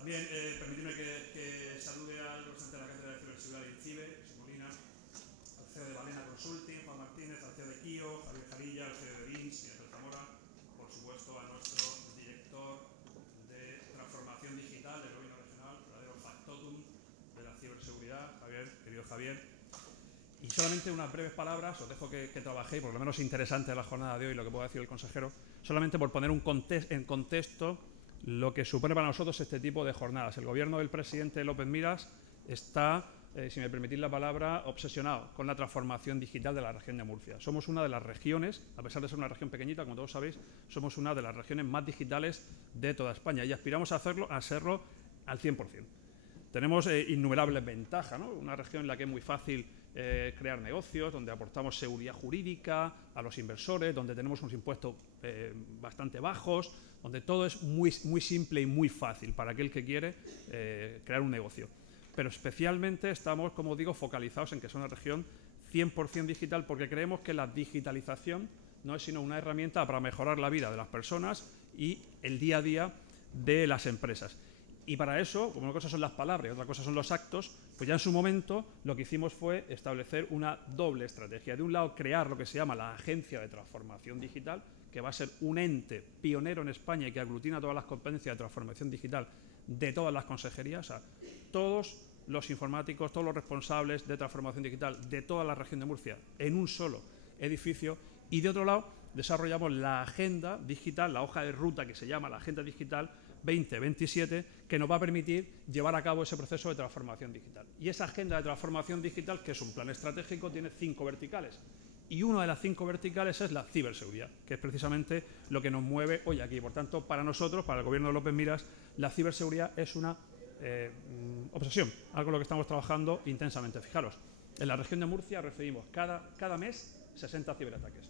También permíteme que salude al representante de la Cátedra de Ciberseguridad de INCIBE, José Molina, al CEO de Balena Consulting, Juan Martínez, al CEO de KIO, Javier Jarilla, al CEO de BINS, Miguel Zamora, por supuesto a nuestro director de transformación digital del gobierno regional, verdadero factotum de la ciberseguridad, Javier, querido Javier. Y solamente unas breves palabras, os dejo que trabajéis, por lo menos interesante de la jornada de hoy, lo que pueda decir el consejero, solamente por poner en contexto lo que supone para nosotros este tipo de jornadas. El gobierno del presidente López Miras está, si me permitís la palabra, obsesionado con la transformación digital de la región de Murcia. Somos una de las regiones, a pesar de ser una región pequeñita, como todos sabéis, somos una de las regiones más digitales de toda España y aspiramos a serlo al 100%. Tenemos innumerables ventajas, ¿no? Una región en la que es muy fácil crear negocios, donde aportamos seguridad jurídica a los inversores, donde tenemos unos impuestos bastante bajos, donde todo es muy simple y muy fácil para aquel que quiere crear un negocio. Pero especialmente estamos, como digo, focalizados en que es una región 100% digital, porque creemos que la digitalización no es sino una herramienta para mejorar la vida de las personas y el día a día de las empresas. Y para eso, como una cosa son las palabras y otra cosa son los actos, pues ya en su momento lo que hicimos fue establecer una doble estrategia. De un lado, crear lo que se llama la Agencia de Transformación Digital, que va a ser un ente pionero en España y que aglutina todas las competencias de transformación digital de todas las consejerías, o sea, todos los informáticos, todos los responsables de transformación digital de toda la región de Murcia en un solo edificio. Y de otro lado, desarrollamos la agenda digital, la hoja de ruta que se llama la Agenda Digital 2027, que nos va a permitir llevar a cabo ese proceso de transformación digital. Y esa agenda de transformación digital, que es un plan estratégico, tiene 5 verticales. Y una de las 5 verticales es la ciberseguridad, que es precisamente lo que nos mueve hoy aquí. Por tanto, para nosotros, para el gobierno de López Miras, la ciberseguridad es una obsesión, algo en lo que estamos trabajando intensamente. Fijaros, en la región de Murcia recibimos cada mes 60 ciberataques.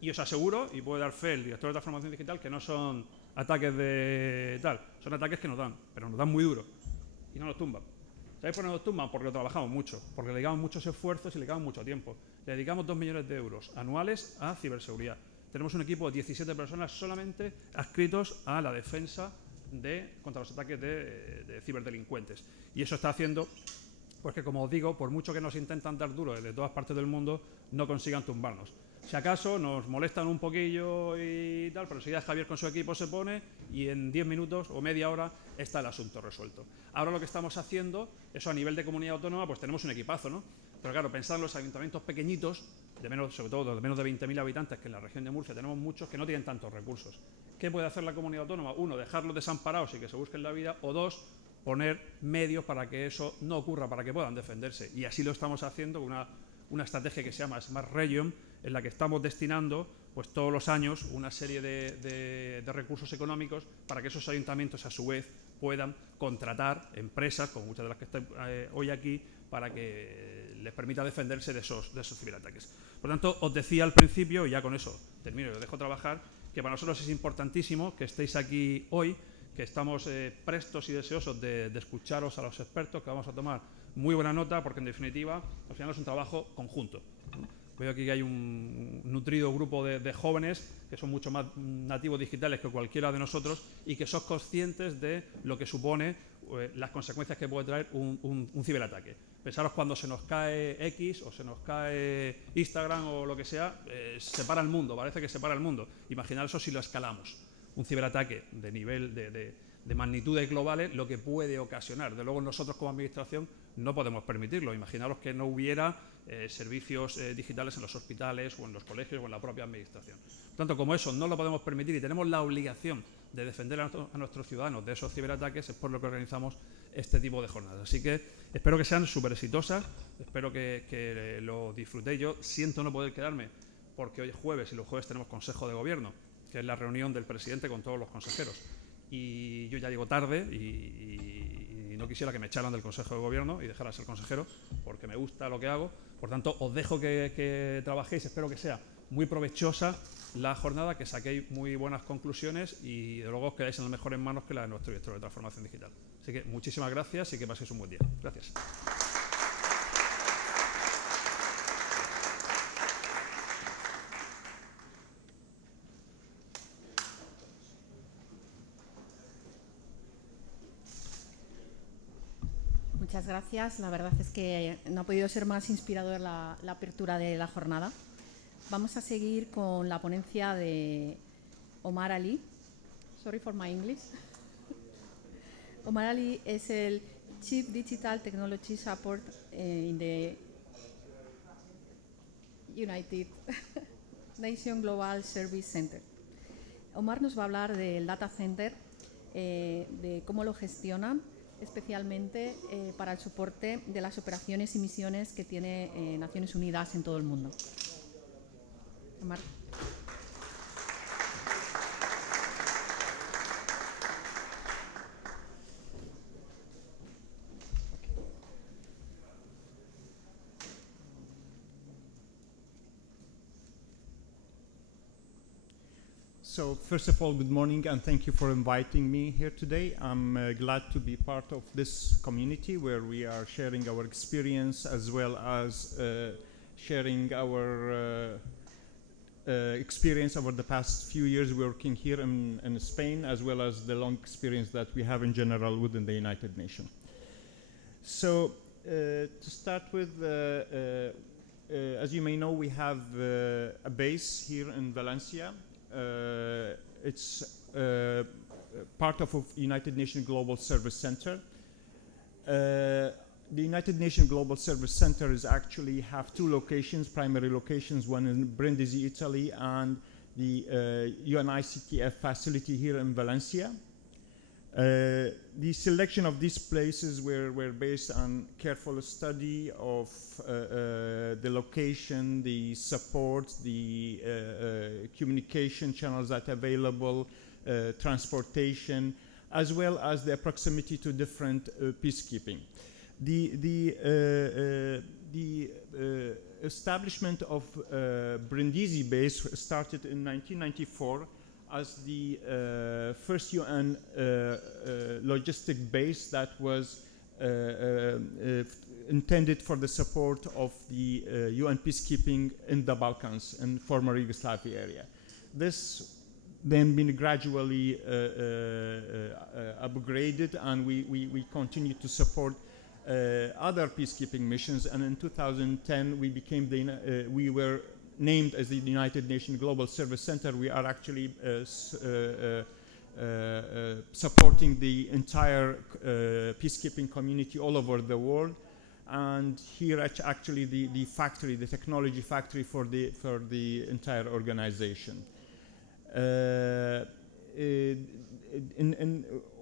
Y os aseguro, y puede dar fe el director de transformación digital, que no son ataques de tal, son ataques que nos dan, pero nos dan muy duro y no nos tumban. ¿Sabéis por qué no nos tumban? Porque lo trabajamos mucho, porque le dedicamos muchos esfuerzos y le dedicamos mucho tiempo. Le dedicamos 2 millones de euros anuales a ciberseguridad. Tenemos un equipo de 17 personas solamente adscritos a la defensa contra los ataques de ciberdelincuentes. Y eso está haciendo pues que, como os digo, por mucho que nos intentan dar duro desde todas partes del mundo, no consigan tumbarnos. Si acaso nos molestan un poquillo y tal, pero enseguida Javier con su equipo se pone y en 10 minutos o media hora está el asunto resuelto. Ahora lo que estamos haciendo, eso a nivel de comunidad autónoma, pues tenemos un equipazo, ¿no? Pero claro, pensad en los ayuntamientos pequeñitos, sobre todo de menos de 20.000 habitantes, que en la región de Murcia tenemos muchos que no tienen tantos recursos. ¿Qué puede hacer la comunidad autónoma? Uno, dejarlos desamparados y que se busquen la vida, o dos, poner medios para que eso no ocurra, para que puedan defenderse. Y así lo estamos haciendo con una estrategia que se llama Smart Region, en la que estamos destinando pues todos los años una serie de recursos económicos para que esos ayuntamientos a su vez puedan contratar empresas, como muchas de las que están hoy aquí, para que les permita defenderse de esos ciberataques. Por tanto, os decía al principio, y ya con eso termino y os dejo trabajar, que para nosotros es importantísimo que estéis aquí hoy, que estamos prestos y deseosos de escucharos a los expertos, que vamos a tomar muy buena nota, porque en definitiva al final es un trabajo conjunto. Veo aquí que hay un nutrido grupo de jóvenes que son mucho más nativos digitales que cualquiera de nosotros y que son conscientes de lo que supone las consecuencias que puede traer un ciberataque. Pensaros cuando se nos cae X o se nos cae Instagram o lo que sea, se para el mundo, parece que se para el mundo. Imaginad eso si lo escalamos. Un ciberataque de nivel de magnitudes globales, lo que puede ocasionar. De luego nosotros como administración no podemos permitirlo. Imaginaros que no hubiera servicios digitales en los hospitales o en los colegios o en la propia administración. Por tanto, como eso no lo podemos permitir y tenemos la obligación de defender a nuestros ciudadanos de esos ciberataques, es por lo que organizamos este tipo de jornadas. Así que espero que sean súper exitosas, espero que lo disfrutéis. Yo siento no poder quedarme porque hoy es jueves y los jueves tenemos Consejo de Gobierno, que es la reunión del presidente con todos los consejeros. Y yo ya llego tarde y no quisiera que me echaran del Consejo de Gobierno y dejara de ser consejero, porque me gusta lo que hago. Por tanto, os dejo que trabajéis, espero que sea muy provechosa la jornada, que saquéis muy buenas conclusiones y de luego os quedáis en las mejores manos que la de nuestro director de transformación digital. Así que muchísimas gracias y que paséis un buen día. Gracias. Muchas gracias. La verdad es que no ha podido ser más inspirador la apertura de la jornada. Vamos a seguir con la ponencia de Omar Ali. Sorry for my English. Omar Ali es el Chief Digital Technology Support in the United Nations Global Service Center. Omar nos va a hablar del data center, de cómo lo gestionan, especialmente para el soporte de las operaciones y misiones que tiene Naciones Unidas en todo el mundo. Omar. So first of all, good morning, and thank you for inviting me here today. I'm glad to be part of this community where we are sharing our experience as well as sharing our experience over the past few years working here in Spain, as well as the long experience that we have in general within the United Nations. So to start with, as you may know, we have a base here in Valencia. It's part of United Nations Global Service Center. The United Nations Global Service Center is actually have two locations, primary locations, one in Brindisi, Italy, and the UNICTF facility here in Valencia. The selection of these places were based on careful study of the location, the support, the communication channels that are available, transportation, as well as the proximity to different peacekeeping. The establishment of Brindisi base started in 1994 as the first UN logistic base that was intended for the support of the UN peacekeeping in the Balkans and former Yugoslavia area. This then been gradually upgraded, and we continue to support other peacekeeping missions. And in 2010, we became we were named as the United Nations Global Service Center. We are actually supporting the entire peacekeeping community all over the world. And here actually the factory, the technology factory for the entire organization.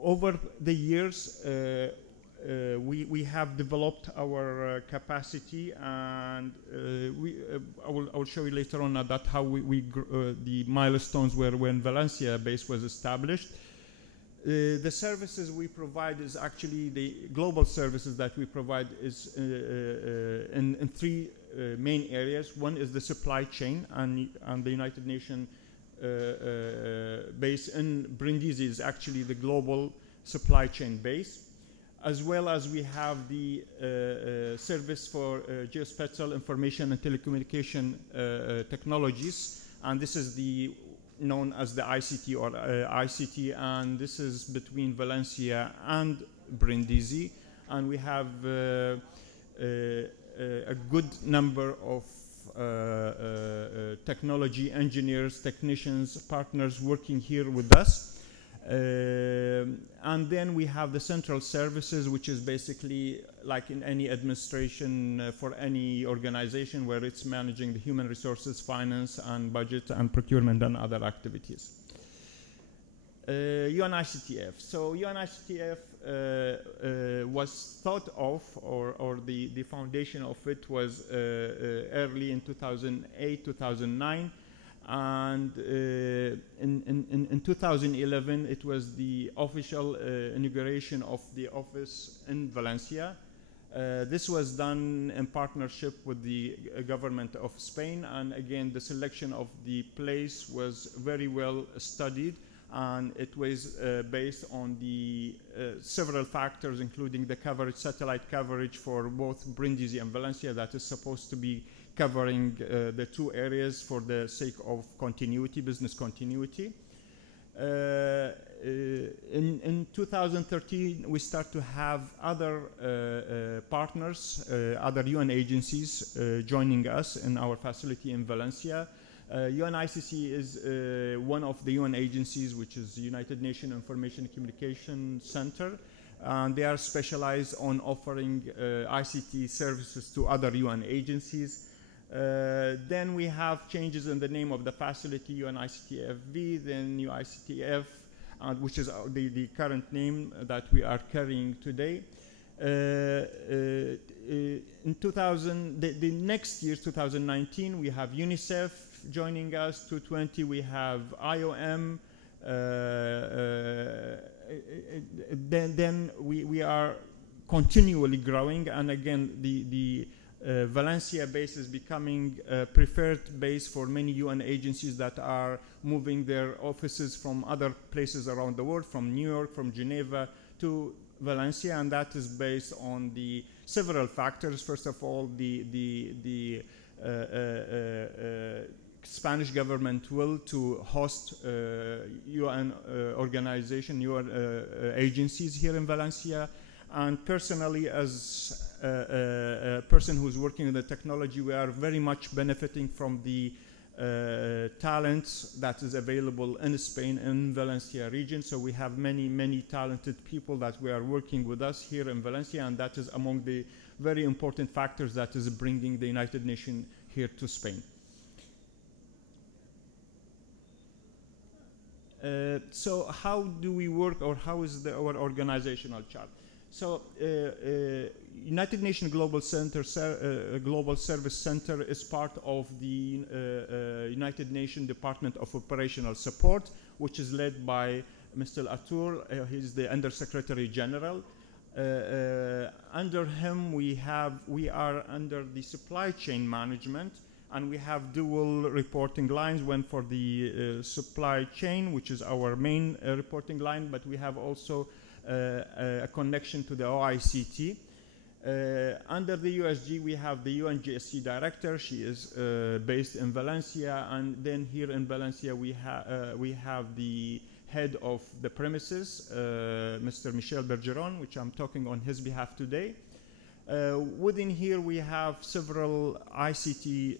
Over the years, we have developed our capacity, and I will show you later on that how the milestones were when Valencia base was established. The services we provide is actually the global services that we provide is in three main areas. One is the supply chain, and the United Nations base in Brindisi is actually the global supply chain base. As well as we have the service for geospatial information and telecommunication technologies, and this is known as the ICT or ICT, and this is between Valencia and Brindisi, and we have a good number of technology engineers, technicians, partners working here with us. And then we have the central services, which is basically like in any administration for any organization where it's managing the human resources, finance, and budget, and procurement, and other activities. UNICTF. So UNICTF was thought of, or the foundation of it was early in 2008, 2009. And in 2011, it was the official inauguration of the office in Valencia. This was done in partnership with the government of Spain, and again, the selection of the place was very well studied, and it was based on the several factors, including the coverage, satellite coverage for both Brindisi and Valencia, that is supposed to be covering the two areas for the sake of continuity, business continuity. in 2013, we start to have other partners, other UN agencies joining us in our facility in Valencia. UNICC is one of the UN agencies, which is the United Nations Information and Communication Center. They are specialized on offering ICT services to other UN agencies. Then we have changes in the name of the facility, UNICTFV, then UICTF, which is the current name that we are carrying today. In the next year, 2019, we have UNICEF joining us. 2020, we have IOM. Then we are continually growing, and again, the Valencia base is becoming a preferred base for many UN agencies that are moving their offices from other places around the world, from New York, from Geneva to Valencia, and that is based on the several factors. First of all, the Spanish government will to host UN organization, UN agencies here in Valencia. And personally, as a person who's working in the technology, we are very much benefiting from the talents that is available in Spain, in Valencia region. So we have many, many talented people that we are working with us here in Valencia, and that is among the very important factors that is bringing the United Nations here to Spain. So how do we work, or how is our organizational chart? So United Nations Global Service Center is part of the United Nations Department of Operational Support, which is led by Mr. Atur. He's the Under Secretary General. Under him, we are under the supply chain management, and we have dual reporting lines, one for the supply chain, which is our main reporting line, but we have also a connection to the OICT. Under the USG, we have the UNGSC director. She is based in Valencia, and then here in Valencia, we have the head of the premises, Mr. Michel Bergeron, which I'm talking on his behalf today. Within here, we have several ICT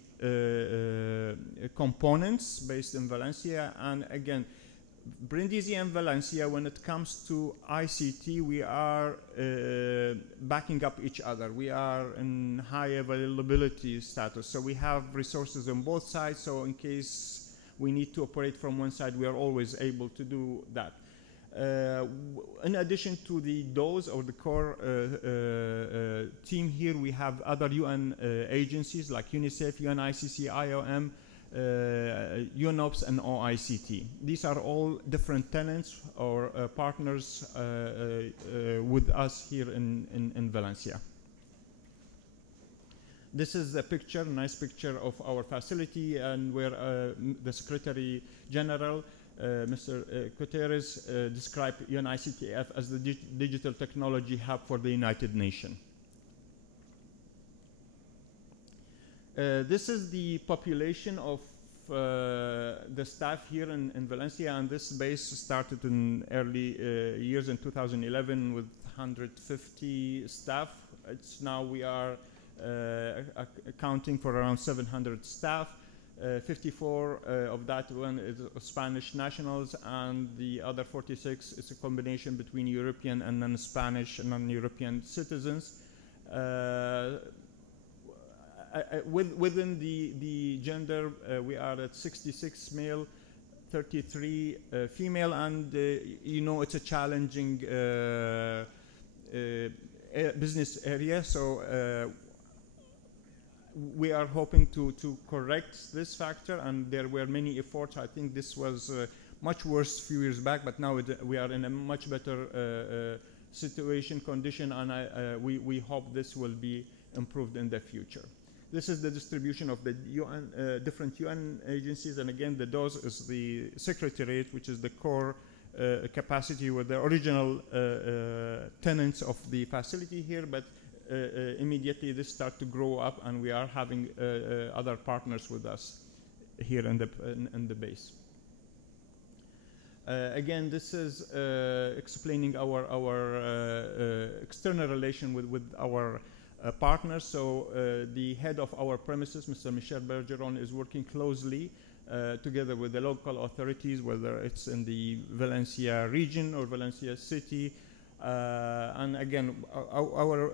components based in Valencia, and again, Brindisi and Valencia, when it comes to ICT, we are backing up each other. We are in high availability status, so we have resources on both sides, so in case we need to operate from one side, we are always able to do that. In addition to those or the core team here, we have other UN agencies like UNICEF, UNICC, IOM, UNOPS, and OICT. These are all different tenants or partners with us here in Valencia. This is a picture, a nice picture of our facility, and where the Secretary General, Mr. Guterres, described UNICTF as the digital technology hub for the United Nations. This is the population of the staff here in Valencia, and this base started in early years in 2011 with 150 staff. It's now we are accounting for around 700 staff. 54 of that one is Spanish nationals, and the other 46 is a combination between European and non-Spanish and non-European citizens. Within the gender, we are at 66 male, 33 female, and you know, it's a challenging business area, so we are hoping to correct this factor, and there were many efforts. I think this was much worse a few years back, but now we are in a much better situation, condition, and we hope this will be improved in the future. This is the distribution of the UN, different UN agencies, and again, the DOS is the secretariat, which is the core capacity with the original tenants of the facility here, but immediately this start to grow up, and we are having other partners with us here in the base. Again, this is explaining our external relation with our partners. So the head of our premises, Mr. Michel Bergeron, is working closely together with the local authorities, whether it's in the Valencia region or Valencia city. And again, our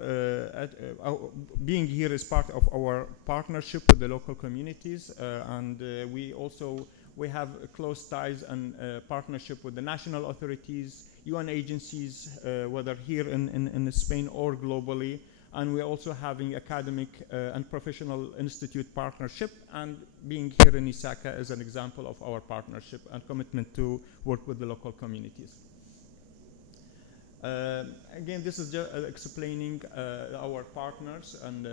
being here is part of our partnership with the local communities, and we have close ties and partnership with the national authorities, UN agencies, whether here in Spain or globally. And we're also having academic and professional institute partnership, and being here in ISACA is an example of our partnership and commitment to work with the local communities. Again, this is just explaining our partners, and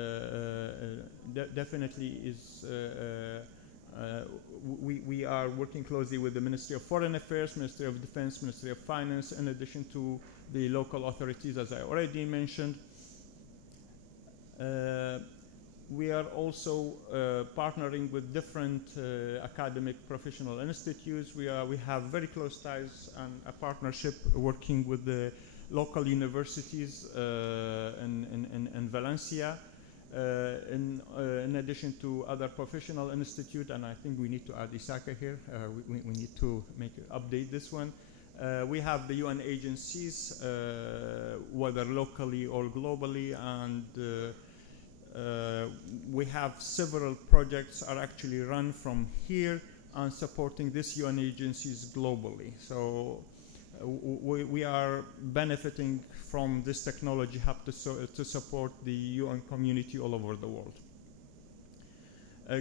definitely is we are working closely with the Ministry of Foreign Affairs, Ministry of Defense, Ministry of Finance, in addition to the local authorities, as I already mentioned. We are also partnering with different academic professional institutes. We have very close ties and a partnership working with the local universities in Valencia, in addition to other professional institutes, and I think we need to add ISACA here. We need to update this one. We have the UN agencies, whether locally or globally, and we have several projects are actually run from here and supporting these UN agencies globally. So we are benefiting from this technology hub to support the UN community all over the world.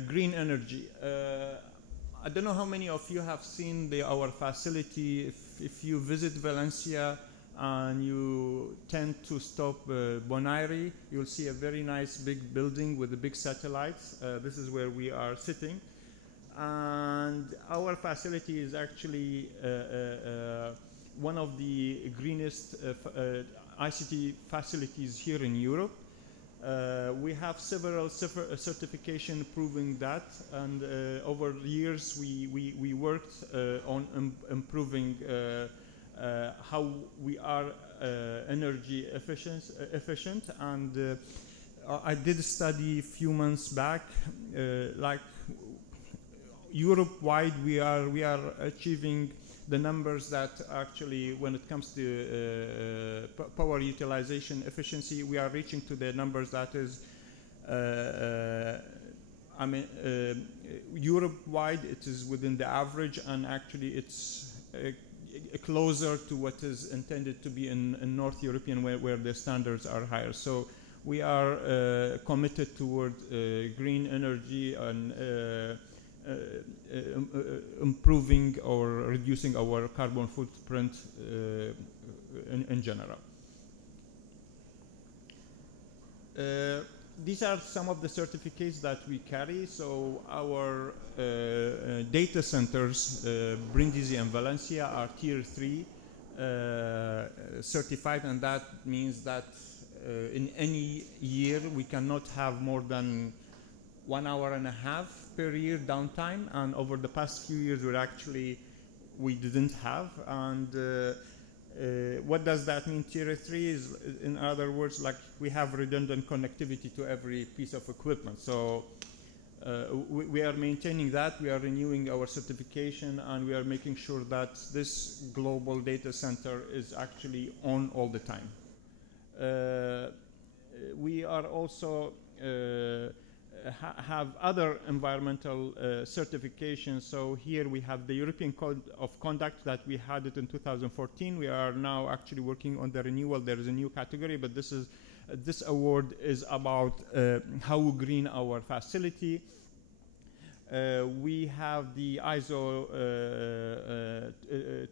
Green energy. I don't know how many of you have seen our facility. If you visit Valencia and you tend to stop Bonaire, you'll see a very nice big building with the big satellites. This is where we are sitting. And our facility is actually one of the greenest ICT facilities here in Europe. We have several certifications proving that, and over the years we worked on improving how we are energy efficient, and I did a study a few months back, like Europe-wide we are achieving the numbers that actually, when it comes to power utilization efficiency, we are reaching to the numbers that is, Europe-wide it is within the average, and actually it's closer to what is intended to be in North European, where the standards are higher. So we are committed toward green energy and improving or reducing our carbon footprint in general. These are some of the certificates that we carry. So our data centers, Brindisi and Valencia, are Tier 3 certified, and that means that in any year we cannot have more than 1.5 hours per year downtime, and over the past few years we didn't have. And what does that mean? Tier 3 is, in other words, like we have redundant connectivity to every piece of equipment. So we are maintaining that, we are renewing our certification, and we are making sure that this global data center is actually on all the time. We are also have other environmental certifications. So here we have the European Code of Conduct that we had it in 2014. We are now actually working on the renewal. There is a new category, but this award is about how we green our facility. We have the ISO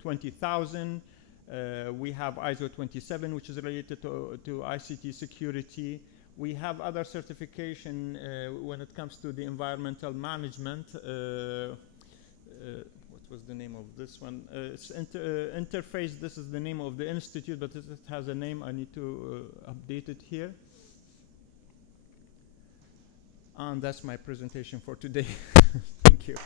20000. We have ISO 27, which is related to ICT security. We have other certification when it comes to the environmental management. What was the name of this one? It's Interface. This is the name of the institute, but it has a name. I need to update it here. And that's my presentation for today. Thank you.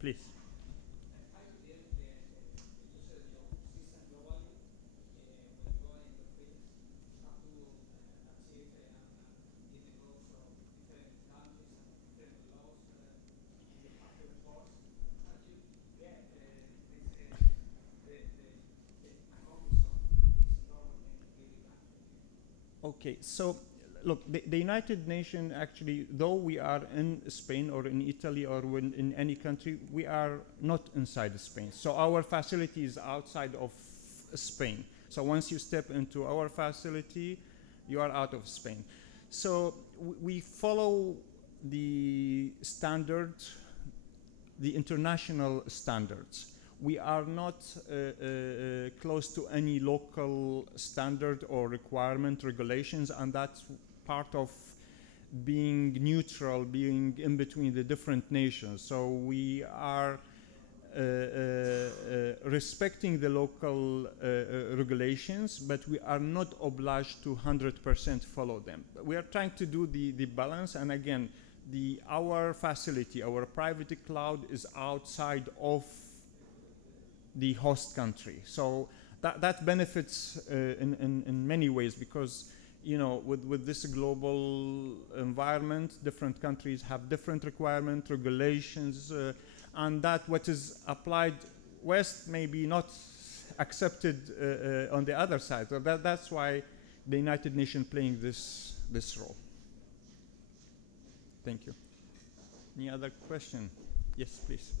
Please. Okay, so look, the United Nations actually, though we are in Spain or in Italy or in any country, we are not inside Spain. So our facility is outside of Spain. So once you step into our facility, you are out of Spain. So we follow the standard, the international standards. We are not close to any local standard or requirement, regulations, and that's part of being neutral, being in between the different nations. So we are respecting the local regulations, but we are not obliged to 100% follow them. We are trying to do the balance, and again, our facility, our private cloud is outside of the host country. So that benefits in many ways, because with this global environment, different countries have different requirements, regulations, and that what is applied west may be not accepted on the other side. So that's why the United Nations playing this role. Thank you. Any other question? Yes, please.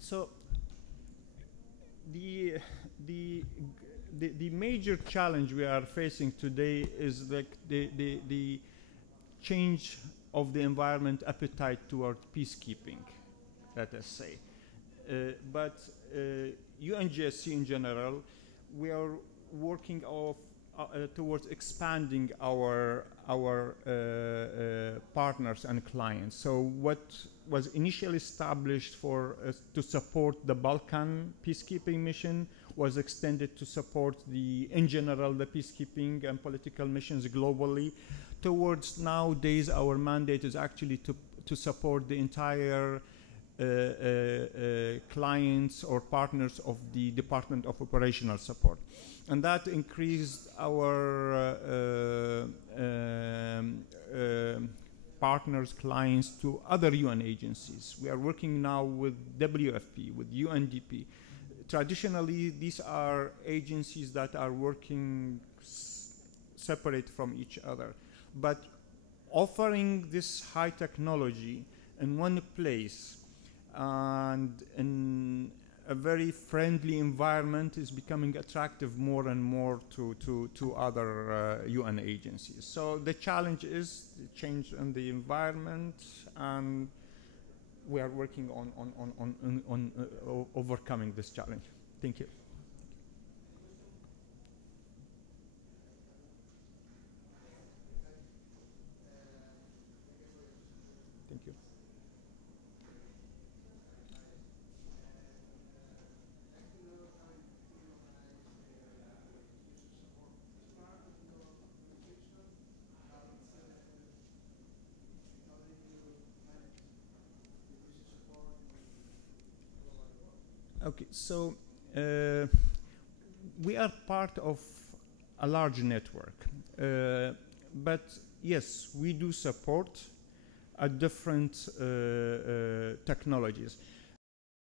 So the major challenge we are facing today is like the change of the environment appetite toward peacekeeping, let us say. But UNGSC in general, we are working towards expanding our partners and clients. So what was initially established to support the Balkan peacekeeping mission was extended to support in general the peacekeeping and political missions globally. Towards nowadays, our mandate is actually to support the entire clients or partners of the Department of Operational Support. And that increased our partners, clients to other UN agencies. We are working now with WFP, with UNDP. Traditionally, these are agencies that are working separate from each other. But offering this high technology in one place and in a very friendly environment is becoming attractive more and more to other UN agencies. So the challenge is the change in the environment, and we are working on overcoming this challenge. Thank you. Thank you. Okay, so we are part of a large network, but yes, we do support different technologies.